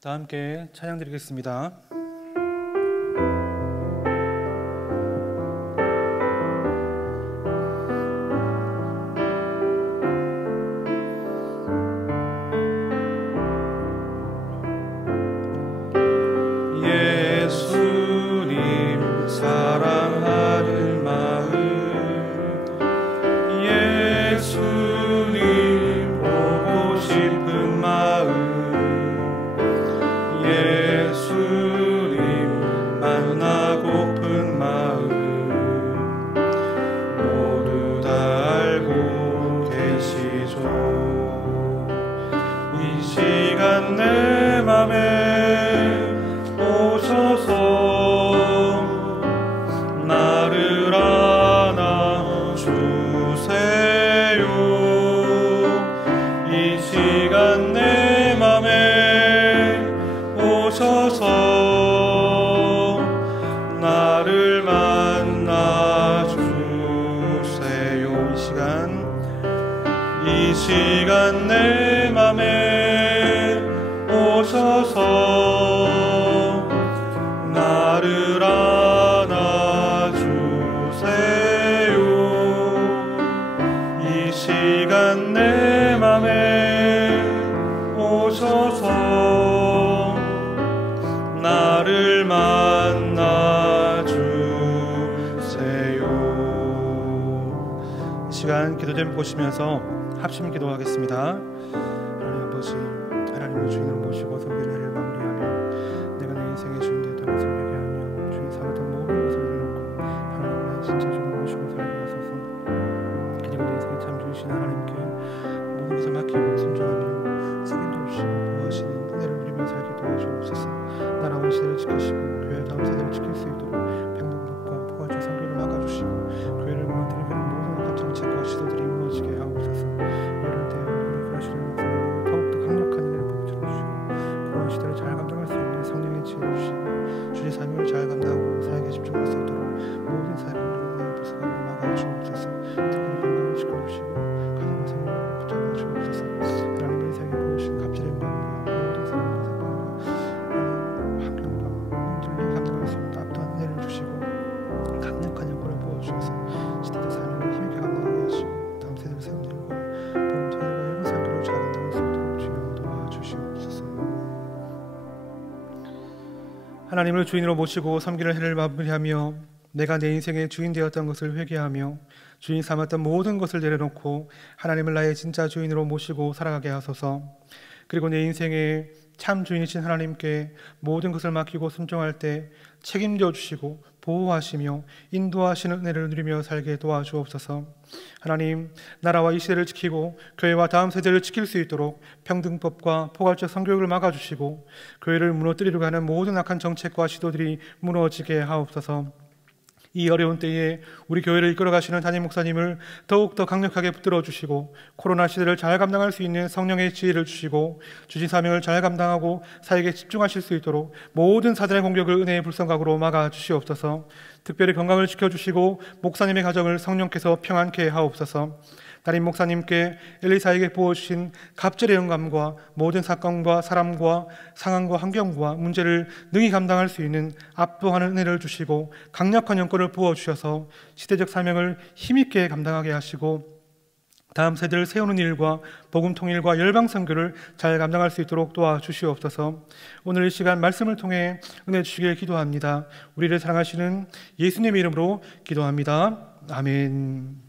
다 함께 찬양 드리겠습니다. 예수님 사랑하는 마음, 예수님 보고 싶은 마음, 예수님 만나고픈 마음 모두 다 알고 계시죠. 이 시간 내 맘에 오셔서 나를 안아주세요. 이 시간 내 맘에 오셔서 나를 만나주세요. 이 시간 내 맘에 오셔서 나를 안아주세요. 이 시간 내 맘에 오셔서 나를 만나주세요. 이 시간 기도된 보시면서 합심 기도하겠습니다. 하나님 아버지, 하나님을 주인으로 모시고 섬기는 해를 마무리하며 내가 내 인생의 주인 되었다는 것을 회개하며 주인 삼았던 모든 것을 내려놓고 하나님을 나의 진짜 주인으로 모시고 살게 하소서. 그리고 내 인생의 참 주이신 하나님께 모든 것을 맡기고 순종하며 책임도 주시고 보호하시는 은혜를 누리며 살게 도와주옵소서. 나라와 이 시대를 지키시고 교회 다음 세대를 지킬 수 있도록 평등법과 포괄적 성교를 막아주시고 교회를 무너뜨리는 모든 악한 정책과 시도들이 무너지게 하옵소서. 이럴 때 우리 그러시는 목사님에게 더욱더 강력한 은혜를 부어주시고 그러한 시대를 잘 감당할 수 있는 성령의 지혜를 주시고 주의 사명을 잘 감당하고 사역에 집중할 수 있도록 모든 사역을 누리는 부서가고 막아주옵소서. 특별히 건강을 지켜주시고 가정과 생활을 붙잡아 주옵소서. 하나님의 세상에 보여주신 갑질의 영광과 모든 사랑과 생각과 환경과 문들을 감당할 수 있는 압도한 은혜를 주시고 강력한 영광을 부어주셔서 시대의 사명을 힘있게 감당하게 하시고 다음 세대를 세우는 일과 복음 전달과 일부 사역을 잘 감당할 수 있도록 주여 도와주시옵소서. 하나님을 주인으로 모시고 섬기는 해를 마무리하며 내가 내 인생의 주인 되었던 것을 회개하며 주인 삼았던 모든 것을 내려놓고 하나님을 나의 진짜 주인으로 모시고 살아가게 하소서. 그리고 내 인생의 참 주인이신 하나님께 모든 것을 맡기고 순종할 때 책임져 주시고 보호하시며 인도하시는 은혜를 누리며 살게 도와주옵소서. 하나님, 나라와 이 시대를 지키고 교회와 다음 세대를 지킬 수 있도록 평등법과 포괄적 성교육을 막아주시고 교회를 무너뜨리려고 하는 모든 악한 정책과 시도들이 무너지게 하옵소서. 이 어려운 때에 우리 교회를 이끌어가시는 담임 목사님을 더욱더 강력하게 붙들어 주시고 코로나 시대를 잘 감당할 수 있는 성령의 지혜를 주시고 주신 사명을 잘 감당하고 사역에 집중하실 수 있도록 모든 사단의 공격을 은혜의 불성각으로 막아 주시옵소서. 특별히 건강을 지켜주시고 목사님의 가정을 성령께서 평안케 하옵소서. 담임 목사님께 엘리사에게 부어주신 갑절의 영감과 모든 사건과 사람과 상황과 환경과 문제를 능히 감당할 수 있는 압도하는 은혜를 주시고 강력한 영권을 부어주셔서 시대적 사명을 힘있게 감당하게 하시고 다음 세대를 세우는 일과 복음 통일과 열방 선교를 잘 감당할 수 있도록 도와주시옵소서. 오늘 이 시간 말씀을 통해 은혜 주시길 기도합니다. 우리를 사랑하시는 예수님의 이름으로 기도합니다. 아멘.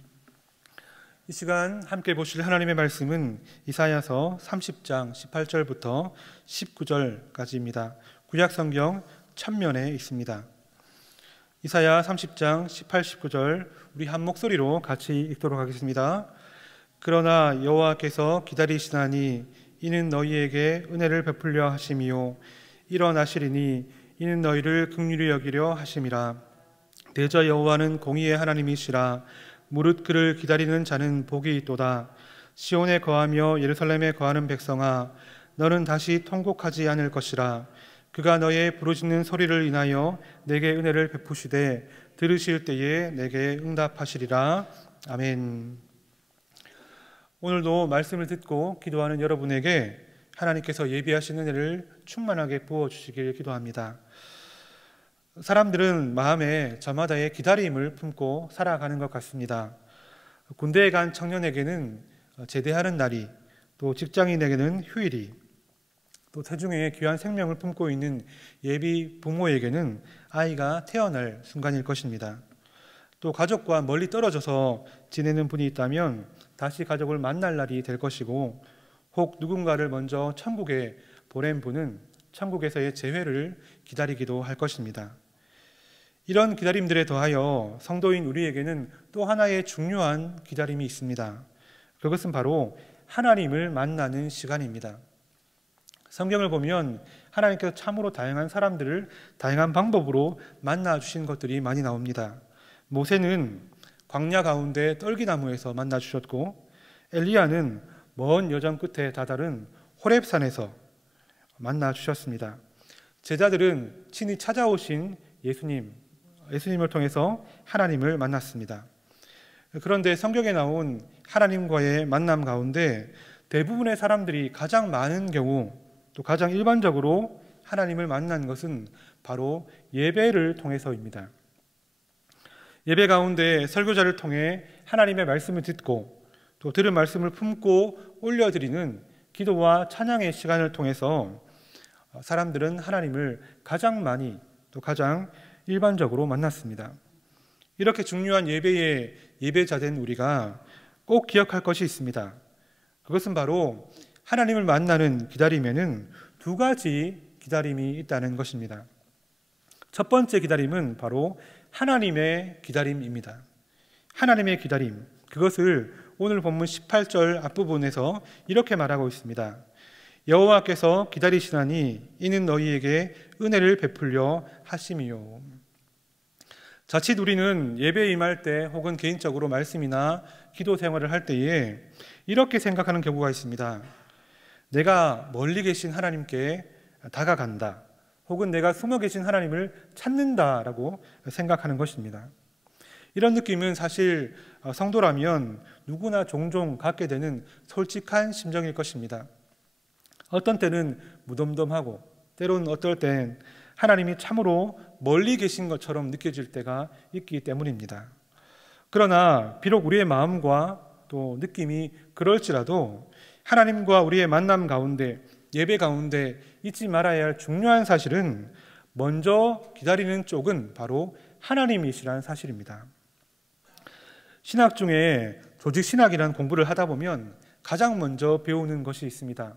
이 시간 함께 보실 하나님의 말씀은 이사야서 30장 18절부터 19절까지입니다. 구약성경 천면에 있습니다. 이사야 30장 18, 19절 우리 한 목소리로 같이 읽도록 하겠습니다. 그러나 여호와께서 기다리시나니 이는 너희에게 은혜를 베풀려 하심이요 일어나시리니 이는 너희를 긍휼히 여기려 하심이라. 대저 여호와는 공의의 하나님이시라. 무릇 그를 기다리는 자는 복이 있도다. 시온에 거하며 예루살렘에 거하는 백성아, 너는 다시 통곡하지 않을 것이라. 그가 너의 부르짖는 소리를 인하여 내게 은혜를 베푸시되 들으실 때에 내게 응답하시리라. 아멘. 오늘도 말씀을 듣고 기도하는 여러분에게 하나님께서 예비하신 은혜를 충만하게 부어주시길 기도합니다. 사람들은 마음에 저마다의 기다림을 품고 살아가는 것 같습니다. 군대에 간 청년에게는 제대하는 날이, 또 직장인에게는 휴일이, 또 태중에 귀한 생명을 품고 있는 예비 부모에게는 아이가 태어날 순간일 것입니다. 또 가족과 멀리 떨어져서 지내는 분이 있다면 다시 가족을 만날 날이 될 것이고, 혹 누군가를 먼저 천국에 보낸 분은 천국에서의 재회를 기다리기도 할 것입니다. 이런 기다림들에 더하여 성도인 우리에게는 또 하나의 중요한 기다림이 있습니다. 그것은 바로 하나님을 만나는 시간입니다. 성경을 보면 하나님께서 참으로 다양한 사람들을 다양한 방법으로 만나 주신 것들이 많이 나옵니다. 모세는 광야 가운데 떨기나무에서 만나 주셨고, 엘리야는 먼 여정 끝에 다다른 호렙산에서 만나 주셨습니다. 제자들은 친히 찾아오신 예수님을 통해서 하나님을 만났습니다. 그런데 성경에 나온 하나님과의 만남 가운데 대부분의 사람들이 가장 많은 경우, 또 가장 일반적으로 하나님을 만난 것은 바로 예배를 통해서입니다. 예배 가운데 설교자를 통해 하나님의 말씀을 듣고, 또 들은 말씀을 품고 올려드리는 기도와 찬양의 시간을 통해서 사람들은 하나님을 가장 많이, 또 가장 일반적으로 만났습니다. 이렇게 중요한 예배의 예배자된 우리가 꼭 기억할 것이 있습니다. 그것은 바로 하나님을 만나는 기다림에는 두 가지 기다림이 있다는 것입니다. 첫 번째 기다림은 바로 하나님의 기다림입니다. 하나님의 기다림, 그것을 오늘 본문 18절 앞부분에서 이렇게 말하고 있습니다. 여호와께서 기다리시나니 이는 너희에게 은혜를 베풀려 하심이요. 자칫 우리는 예배에 임할 때 혹은 개인적으로 말씀이나 기도 생활을 할 때에 이렇게 생각하는 경우가 있습니다. 내가 멀리 계신 하나님께 다가간다, 혹은 내가 숨어 계신 하나님을 찾는다라고 생각하는 것입니다. 이런 느낌은 사실 성도라면 누구나 종종 갖게 되는 솔직한 심정일 것입니다. 어떤 때는 무덤덤하고, 때로는 어떨 땐 하나님이 참으로 멀리 계신 것처럼 느껴질 때가 있기 때문입니다. 그러나 비록 우리의 마음과 또 느낌이 그럴지라도 하나님과 우리의 만남 가운데, 예배 가운데 잊지 말아야 할 중요한 사실은 먼저 기다리는 쪽은 바로 하나님이시라는 사실입니다. 신학 중에 조직신학이라는 공부를 하다 보면 가장 먼저 배우는 것이 있습니다.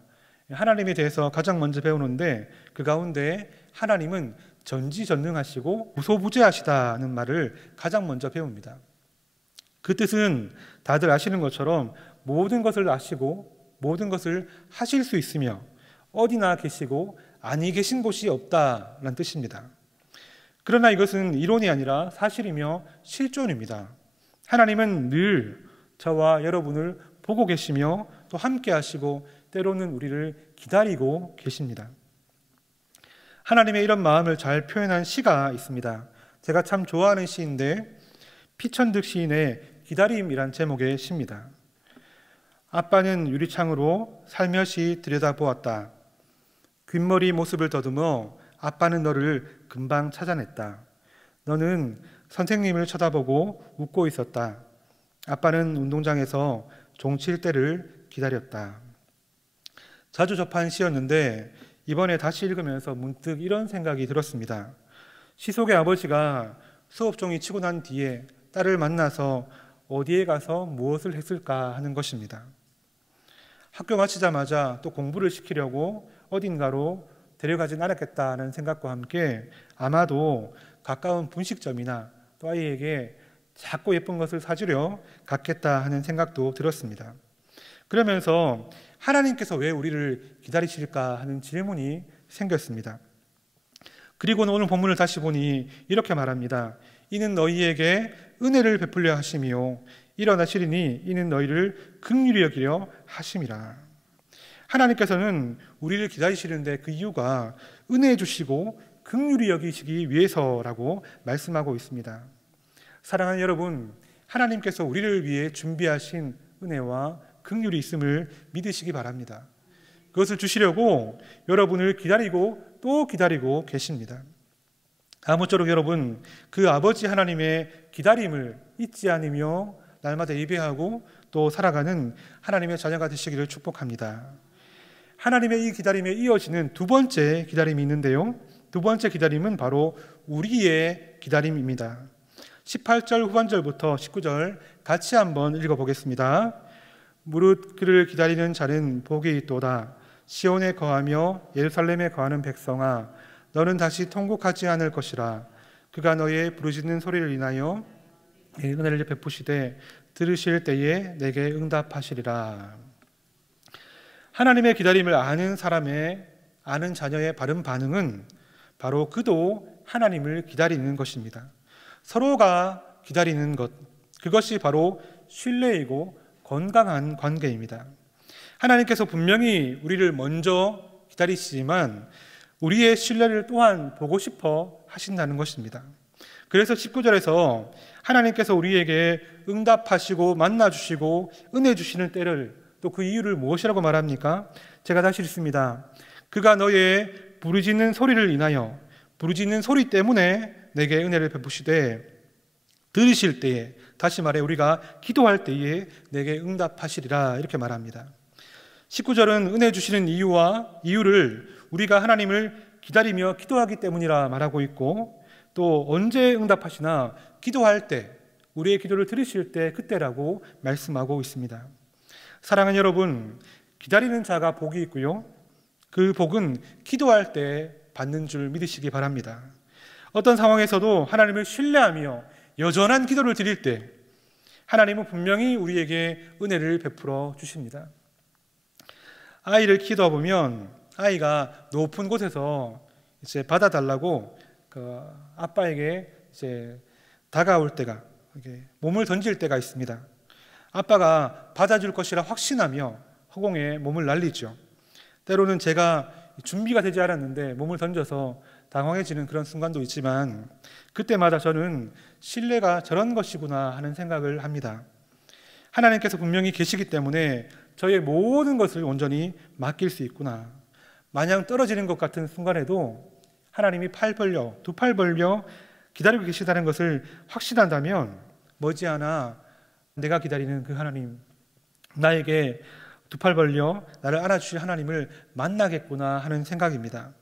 하나님에 대해서 가장 먼저 배우는데, 그 가운데 하나님은 전지전능하시고 무소부재하시다는 말을 가장 먼저 배웁니다. 그 뜻은 다들 아시는 것처럼 모든 것을 아시고 모든 것을 하실 수 있으며 어디나 계시고 아니 계신 곳이 없다는 뜻입니다. 그러나 이것은 이론이 아니라 사실이며 실존입니다. 하나님은 늘 저와 여러분을 보고 계시며 또 함께 하시고 때로는 우리를 기다리고 계십니다. 하나님의 이런 마음을 잘 표현한 시가 있습니다. 제가 참 좋아하는 시인데 피천득 시인의 기다림이란 제목의 시입니다. 아빠는 유리창으로 살며시 들여다보았다. 귓머리 모습을 더듬어 아빠는 너를 금방 찾아냈다. 너는 선생님을 쳐다보고 웃고 있었다. 아빠는 운동장에서 종칠 때를 기다렸다. 자주 접한 시였는데 이번에 다시 읽으면서 문득 이런 생각이 들었습니다. 시 속의 아버지가 수업 종이 치고 난 뒤에 딸을 만나서 어디에 가서 무엇을 했을까 하는 것입니다. 학교 마치자마자 또 공부를 시키려고 어딘가로 데려가진 않았겠다는 생각과 함께 아마도 가까운 분식점이나 또 아이에게 작고 예쁜 것을 사주려 갔겠다 하는 생각도 들었습니다. 그러면서 하나님께서 왜 우리를 기다리실까 하는 질문이 생겼습니다. 그리고는 오늘 본문을 다시 보니 이렇게 말합니다. 이는 너희에게 은혜를 베풀려 하심이요 일어나시리니 이는 너희를 긍휼히 여기려 하심이라. 하나님께서는 우리를 기다리시는데 그 이유가 은혜 주시고 긍휼히 여기시기 위해서라고 말씀하고 있습니다. 사랑하는 여러분, 하나님께서 우리를 위해 준비하신 은혜와 긍휼이 있음을 믿으시기 바랍니다. 그것을 주시려고 여러분을 기다리고 또 기다리고 계십니다. 아무쪼록 여러분 그 아버지 하나님의 기다림을 잊지 않으며 날마다 예배하고 또 살아가는 하나님의 자녀가 되시기를 축복합니다. 하나님의 이 기다림에 이어지는 두 번째 기다림이 있는데요, 두 번째 기다림은 바로 우리의 기다림입니다. 18절 후반절부터 19절 같이 한번 읽어보겠습니다. 무릇 그를 기다리는 자는 복이 있도다. 시온에 거하며 예루살렘에 거하는 백성아, 너는 다시 통곡하지 않을 것이라. 그가 너의 부르짖는 소리를 인하여 은혜를 베푸시되 들으실 때에 내게 응답하시리라. 하나님의 기다림을 아는 사람의, 아는 자녀의 바른 반응은 바로 그도 하나님을 기다리는 것입니다. 서로가 기다리는 것, 그것이 바로 신뢰이고 건강한 관계입니다. 하나님께서 분명히 우리를 먼저 기다리시지만 우리의 신뢰를 또한 보고 싶어 하신다는 것입니다. 그래서 19절에서 하나님께서 우리에게 응답하시고 만나주시고 은혜 주시는 때를, 또 그 이유를 무엇이라고 말합니까? 제가 다시 읽습니다. 그가 너의 부르짖는 소리를 인하여, 부르짖는 소리 때문에 내게 은혜를 베푸시되 들으실 때에, 다시 말해 우리가 기도할 때에 내게 응답하시리라, 이렇게 말합니다. 19절은 은혜 주시는 이유를 우리가 하나님을 기다리며 기도하기 때문이라 말하고 있고, 또 언제 응답하시나 기도할 때, 우리의 기도를 들으실 때 그때라고 말씀하고 있습니다. 사랑하는 여러분, 기다리는 자가 복이 있고요, 그 복은 기도할 때 받는 줄 믿으시기 바랍니다. 어떤 상황에서도 하나님을 신뢰하며 여전한 기도를 드릴 때 하나님은 분명히 우리에게 은혜를 베풀어 주십니다. 아이를 키우다 보면 아이가 높은 곳에서 이제 받아달라고 그 아빠에게 이제 다가올 때가, 몸을 던질 때가 있습니다. 아빠가 받아줄 것이라 확신하며 허공에 몸을 날리죠. 때로는 제가 준비가 되지 않았는데 몸을 던져서 당황해지는 그런 순간도 있지만, 그때마다 저는 신뢰가 저런 것이구나 하는 생각을 합니다. 하나님께서 분명히 계시기 때문에 저의 모든 것을 온전히 맡길 수 있구나. 마냥 떨어지는 것 같은 순간에도 하나님이 두 팔 벌려 기다리고 계시다는 것을 확신한다면 머지않아 내가 기다리는 그 하나님, 나에게 두 팔 벌려 나를 안아주실 하나님을 만나겠구나 하는 생각입니다.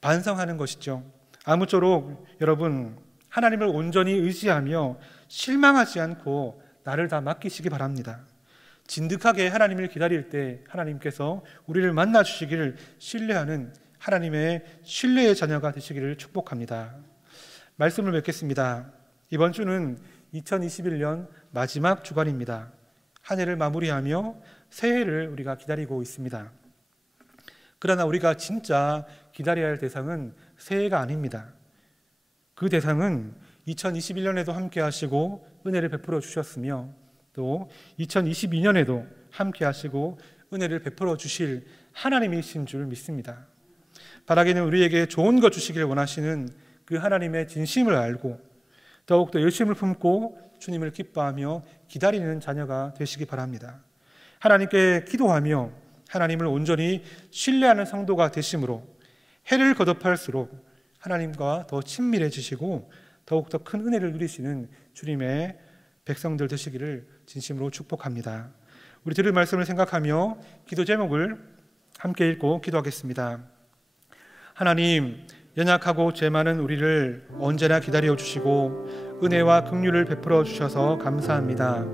반성하는 것이죠. 아무쪼록 여러분 하나님을 온전히 의지하며 실망하지 않고 나를 다 맡기시기 바랍니다. 진득하게 하나님을 기다릴 때 하나님께서 우리를 만나주시기를 신뢰하는 하나님의 신뢰의 자녀가 되시기를 축복합니다. 말씀을 맺겠습니다. 이번 주는 2021년 마지막 주간입니다. 한 해를 마무리하며 새해를 우리가 기다리고 있습니다. 그러나 우리가 진짜 기다려야 할 대상은 새해가 아닙니다. 그 대상은 2021년에도 함께 하시고 은혜를 베풀어 주셨으며, 또 2022년에도 함께 하시고 은혜를 베풀어 주실 하나님이신 줄 믿습니다. 바라기는 우리에게 좋은 것 주시기를 원하시는 그 하나님의 진심을 알고 더욱더 열심을 품고 주님을 기뻐하며 기다리는 자녀가 되시기 바랍니다. 하나님께 기도하며 하나님을 온전히 신뢰하는 성도가 되심으로 해를 거듭할수록 하나님과 더 친밀해지시고 더욱더 큰 은혜를 누리시는 주님의 백성들 되시기를 진심으로 축복합니다. 우리 들을 말씀을 생각하며 기도 제목을 함께 읽고 기도하겠습니다. 하나님, 연약하고 죄 많은 우리를 언제나 기다려 주시고 은혜와 긍휼을 베풀어 주셔서 감사합니다.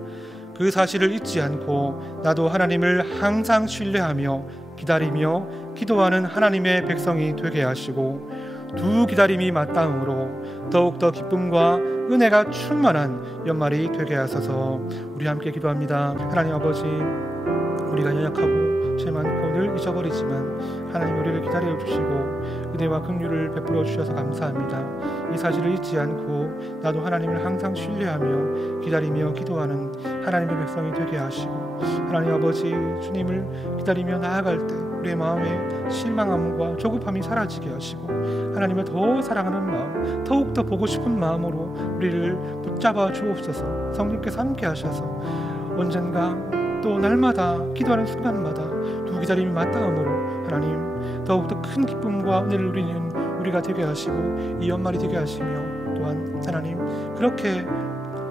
그 사실을 잊지 않고 나도 하나님을 항상 신뢰하며 기다리며 기도하는 하나님의 백성이 되게 하시고 두 기다림이 맞닿음으로 더욱더 기쁨과 은혜가 충만한 연말이 되게 하소서. 우리 함께 기도합니다. 하나님 아버지, 우리가 연약하고 죄 많고 늘 잊어버리지만 하나님 우리를 기다려 주시고 은혜와 긍휼을 베풀어 주셔서 감사합니다. 이 사실을 잊지 않고 나도 하나님을 항상 신뢰하며 기다리며 기도하는 하나님의 백성이 되게 하시고, 하나님 아버지, 주님을 기다리며 나아갈 때 우리의 마음에 실망함과 조급함이 사라지게 하시고 하나님을 더 사랑하는 마음, 더욱더 보고 싶은 마음으로 우리를 붙잡아 주옵소서. 성령께서 함께 하셔서 언젠가 또 날마다 기도하는 순간마다 두 기다림이 맞닿음으로 하나님 더욱더 큰 기쁨과 은혜를 누리는 우리가 되게 하시고 이 연말이 되게 하시며 또한 하나님 그렇게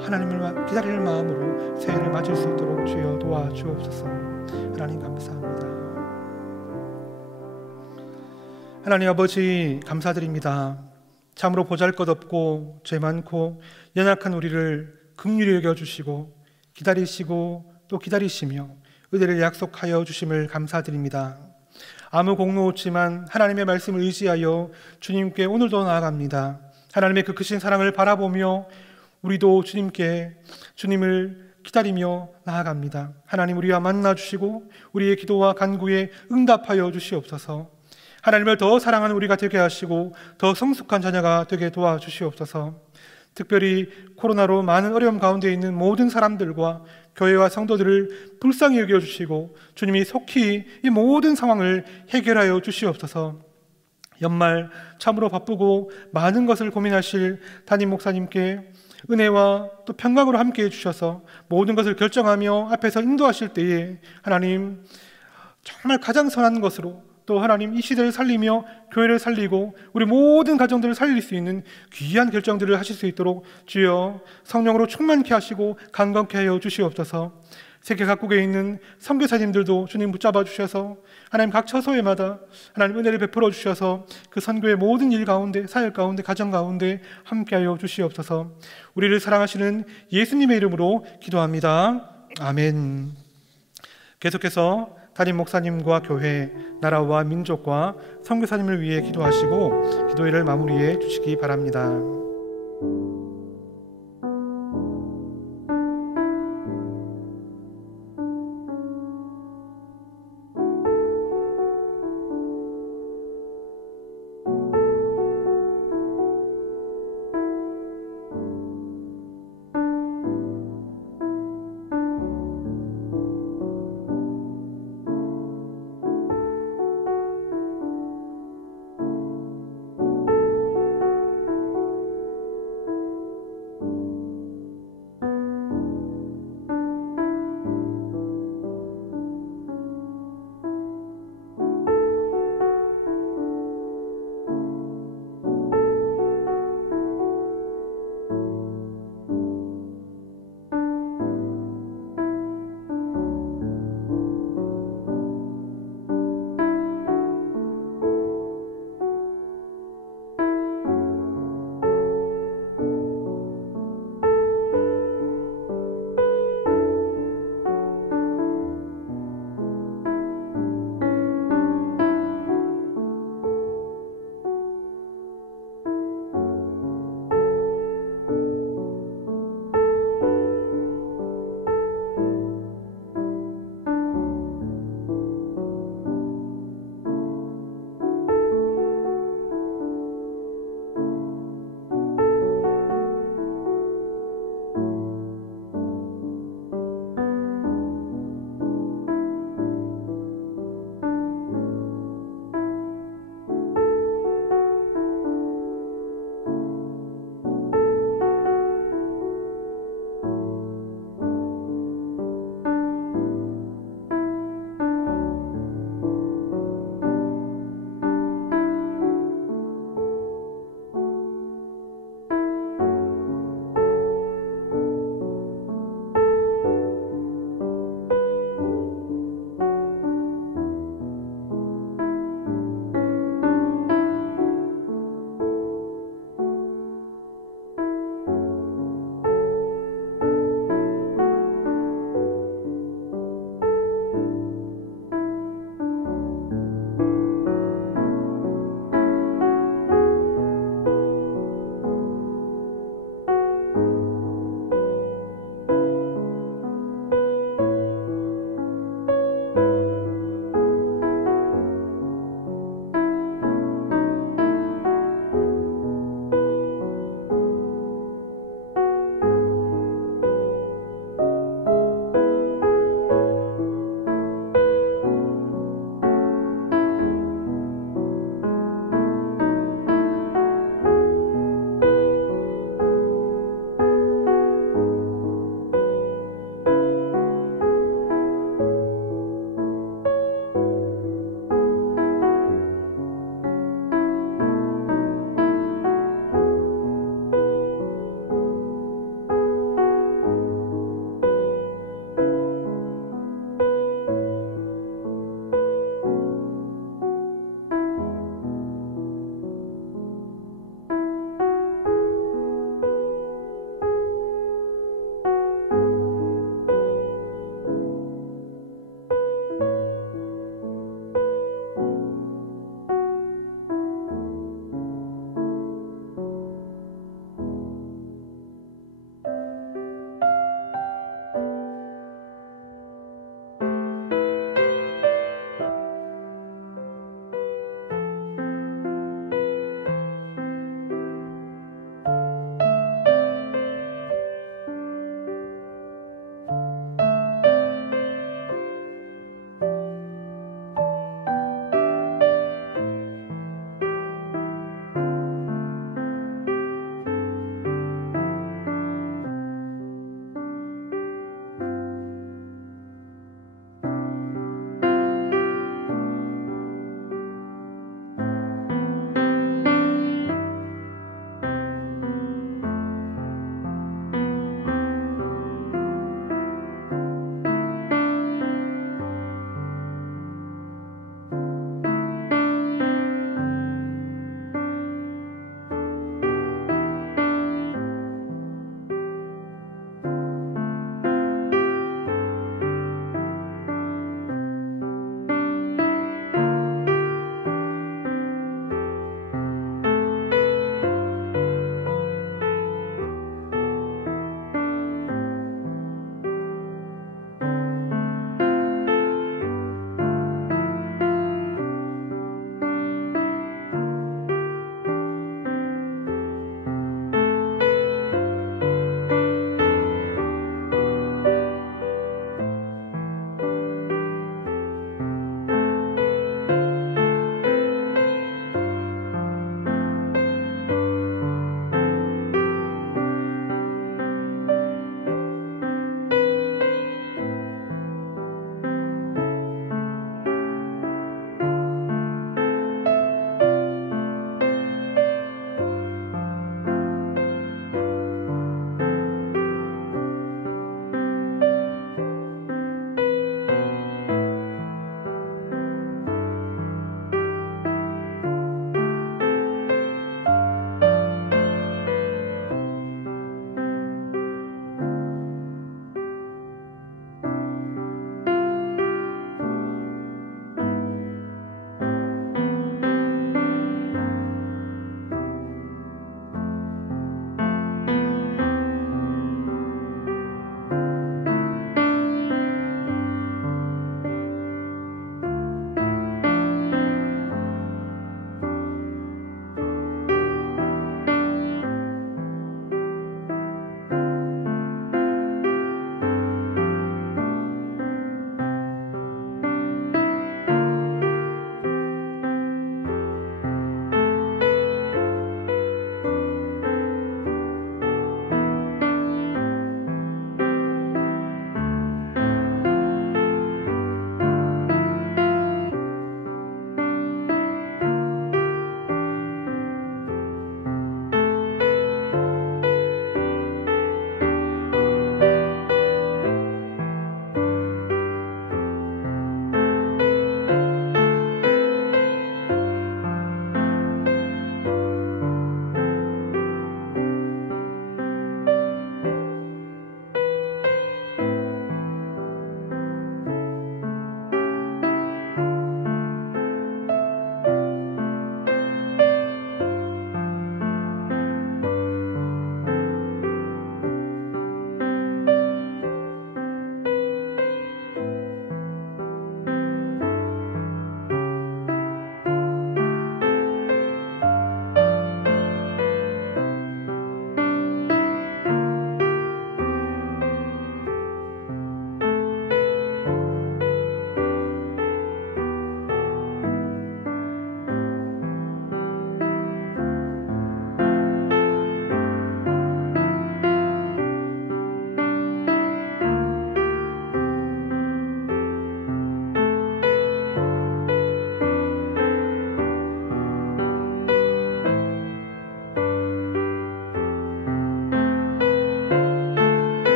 하나님을 기다릴 마음으로 새해를 맞을 수 있도록 주여 도와주옵소서. 하나님 감사합니다. 하나님 아버지 감사드립니다. 참으로 보잘것없고 죄 많고 연약한 우리를 긍휼히 여겨주시고 기다리시고 또 기다리시며 은혜를 약속하여 주심을 감사드립니다. 아무 공로 없지만 하나님의 말씀을 의지하여 주님께 오늘도 나아갑니다. 하나님의 그 크신 사랑을 바라보며 우리도 주님을 기다리며 나아갑니다. 하나님 우리와 만나주시고 우리의 기도와 간구에 응답하여 주시옵소서. 하나님을 더 사랑하는 우리가 되게 하시고 더 성숙한 자녀가 되게 도와주시옵소서. 특별히 코로나로 많은 어려움 가운데 있는 모든 사람들과 교회와 성도들을 불쌍히 여겨주시고 주님이 속히 이 모든 상황을 해결하여 주시옵소서. 연말 참으로 바쁘고 많은 것을 고민하실 담임 목사님께 은혜와 또 평강으로 함께해 주셔서 모든 것을 결정하며 앞에서 인도하실 때에 하나님 정말 가장 선한 것으로 또 하나님 이 시대를 살리며 교회를 살리고 우리 모든 가정들을 살릴 수 있는 귀한 결정들을 하실 수 있도록 주여 성령으로 충만케 하시고 강건케 하여 주시옵소서. 세계 각국에 있는 선교사님들도 주님 붙잡아 주셔서 하나님 각 처소에마다 하나님 은혜를 베풀어 주셔서 그 선교의 모든 일 가운데 사역 가운데 가정 가운데 함께하여 주시옵소서. 우리를 사랑하시는 예수님의 이름으로 기도합니다. 아멘. 계속해서 담임 목사님과 교회, 나라와 민족과 선교사님을 위해 기도하시고 기도회를 마무리해 주시기 바랍니다.